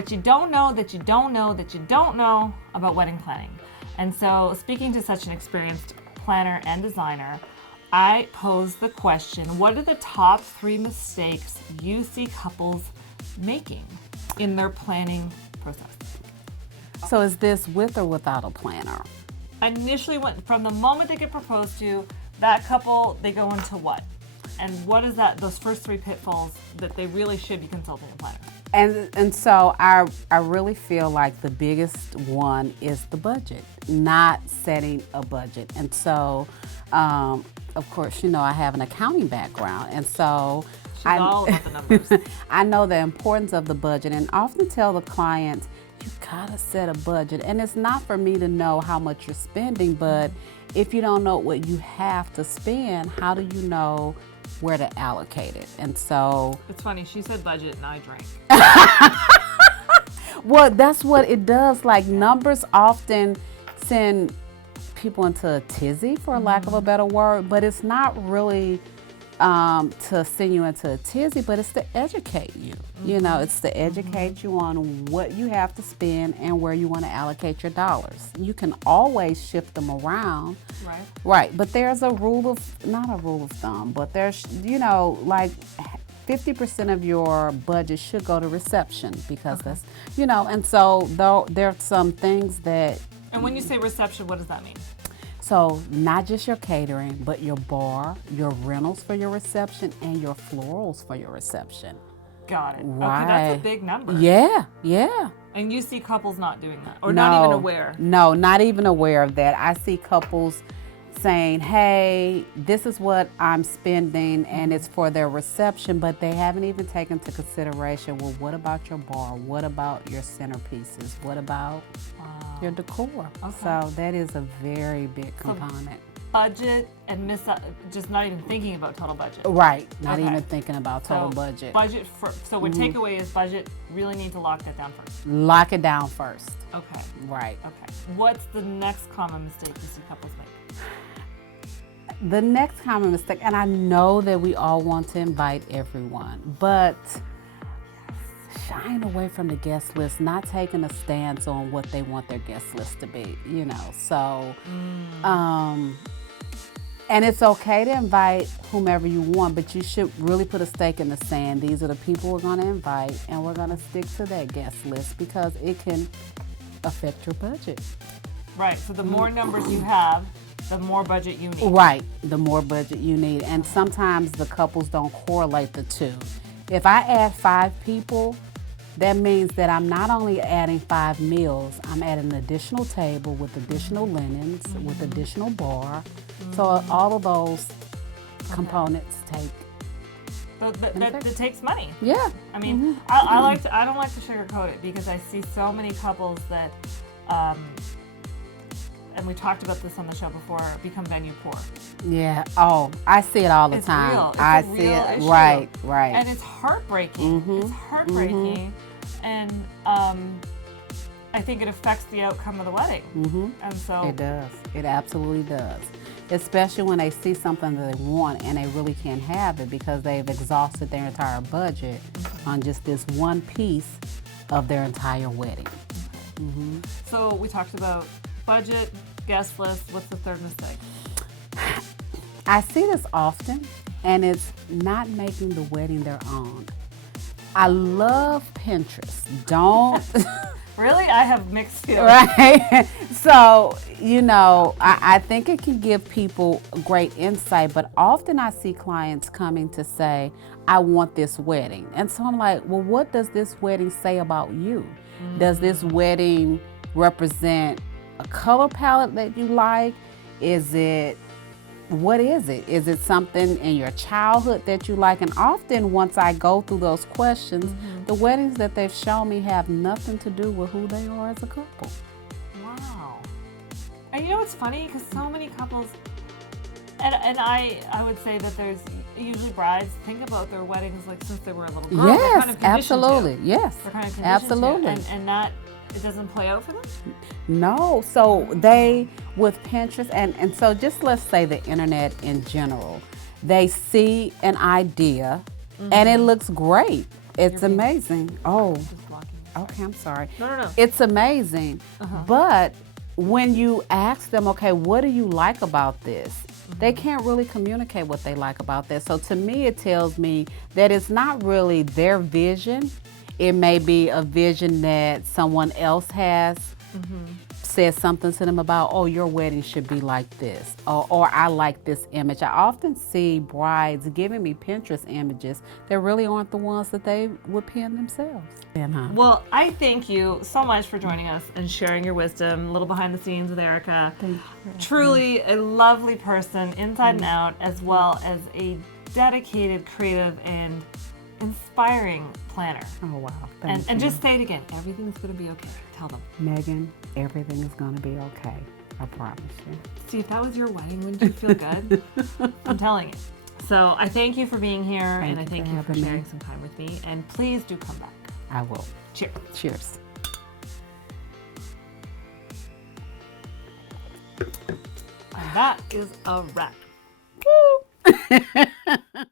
what you don't know that you don't know that you don't know about wedding planning. And so, speaking to such an experienced planner and designer, I pose the question, what are the top 3 mistakes you see couples making in their planning process? So is this with or without a planner? Initially, from the moment they get proposed to, that couple, they go into what? And what is those first 3 pitfalls that they really should be consulting a planner? And so I really feel like the biggest one is the budget, not setting a budget. And so, of course, I have an accounting background, and so She's all about the numbers. I know the importance of the budget, and often tell the client, you gotta set a budget. And it's not for me to know how much you're spending, but if you don't know what you have to spend, how do you know where to allocate it? And so it's funny, she said budget and I drank. Well, that's what it does. Like, numbers often send people into a tizzy, for lack of a better word, but it's not really to send you into a tizzy, but it's to educate you. It's to educate you on what you have to spend and where you want to allocate your dollars. You can always shift them around. Right. But there's not a rule of thumb, but there's, like 50% of your budget should go to reception, because that's, and so there are some things that. And when you say reception, what does that mean? So not just your catering, but your bar, your rentals for your reception, and your florals for your reception. Got it. Right. Okay, that's a big number. Yeah. And you see couples not doing that, or not even aware? No, not even aware of that. I see couples saying, hey, this is what I'm spending, and it's for their reception, but they haven't even taken into consideration, well, what about your bar? What about your centerpieces? What about your decor? Okay. So that is a very big component. Budget and just not even thinking about total budget. Right, not even thinking about total budget. Budget so what takeaway is budget, really need to lock that down first. Lock it down first. Okay. Right. Okay. What's the next common mistake you see couples make? The next common mistake, and I know that we all want to invite everyone, but shying away from the guest list, not taking a stance on what they want their guest list to be, so, and it's okay to invite whomever you want, but you should really put a stake in the sand. These are the people we're going to invite, and we're going to stick to that guest list, because it can affect your budget. Right, so the more numbers you have, the more budget you need. Right, the more budget you need. And sometimes the couples don't correlate the two. If I add 5 people, that means that I'm not only adding 5 meals, I'm adding an additional table with additional linens, with additional bar. So all of those components take. That takes money. Yeah. I mean, I don't like to sugarcoat it, because I see so many couples that, and we talked about this on the show before, become venue poor. Yeah. Oh, I see it all the time. Real. It's I a see real it. issue. Right. And it's heartbreaking. It's heartbreaking. And I think it affects the outcome of the wedding. And so it does. It absolutely does. Especially when they see something that they want and they really can't have it, because they've exhausted their entire budget on just this one piece of their entire wedding. So we talked about budget, guest list. What's the third mistake? I see this often, and it's not making the wedding their own. I love Pinterest. Don't. Really? I have mixed feelings. Right? So, I think it can give people great insight, but often I see clients coming to say, I want this wedding. And so I'm like, well, what does this wedding say about you? Does this wedding represent a color palette that you like? What is it? Is it something in your childhood that you like? And often once I go through those questions, the weddings that they've shown me have nothing to do with who they are as a couple. Wow. And it's funny, because so many couples, and I would say that there's usually brides think about their weddings like since they were a little girl. Yes, kind of absolutely. To. Yes, they're kind of conditioned absolutely. To. And that, it doesn't play out for them? No. So they, with Pinterest, and so just let's say the internet in general, they see an idea and it looks great. It's amazing. Oh. Just blocking. Okay, I'm sorry. No. It's amazing. But when you ask them, okay, what do you like about this? They can't really communicate what they like about that. So to me, it tells me that it's not really their vision. It may be a vision that someone else has said something to them about, oh, your wedding should be like this, or I like this image. I often see brides giving me Pinterest images that really aren't the ones that they would pin themselves. Well, I thank you so much for joining us and sharing your wisdom, a little behind the scenes with Erika. Thank you. Truly a lovely person inside and out, as well as a dedicated, creative, and inspiring planner. Oh, wow. And just say it again, everything's going to be okay. Tell them. Megan, everything is going to be okay. I promise you. See, if that was your wedding, wouldn't you feel good? I'm telling you. So I thank you for being here, and I thank you for sharing some time with me. And please do come back. I will. Cheers. Cheers. And that is a wrap. Woo!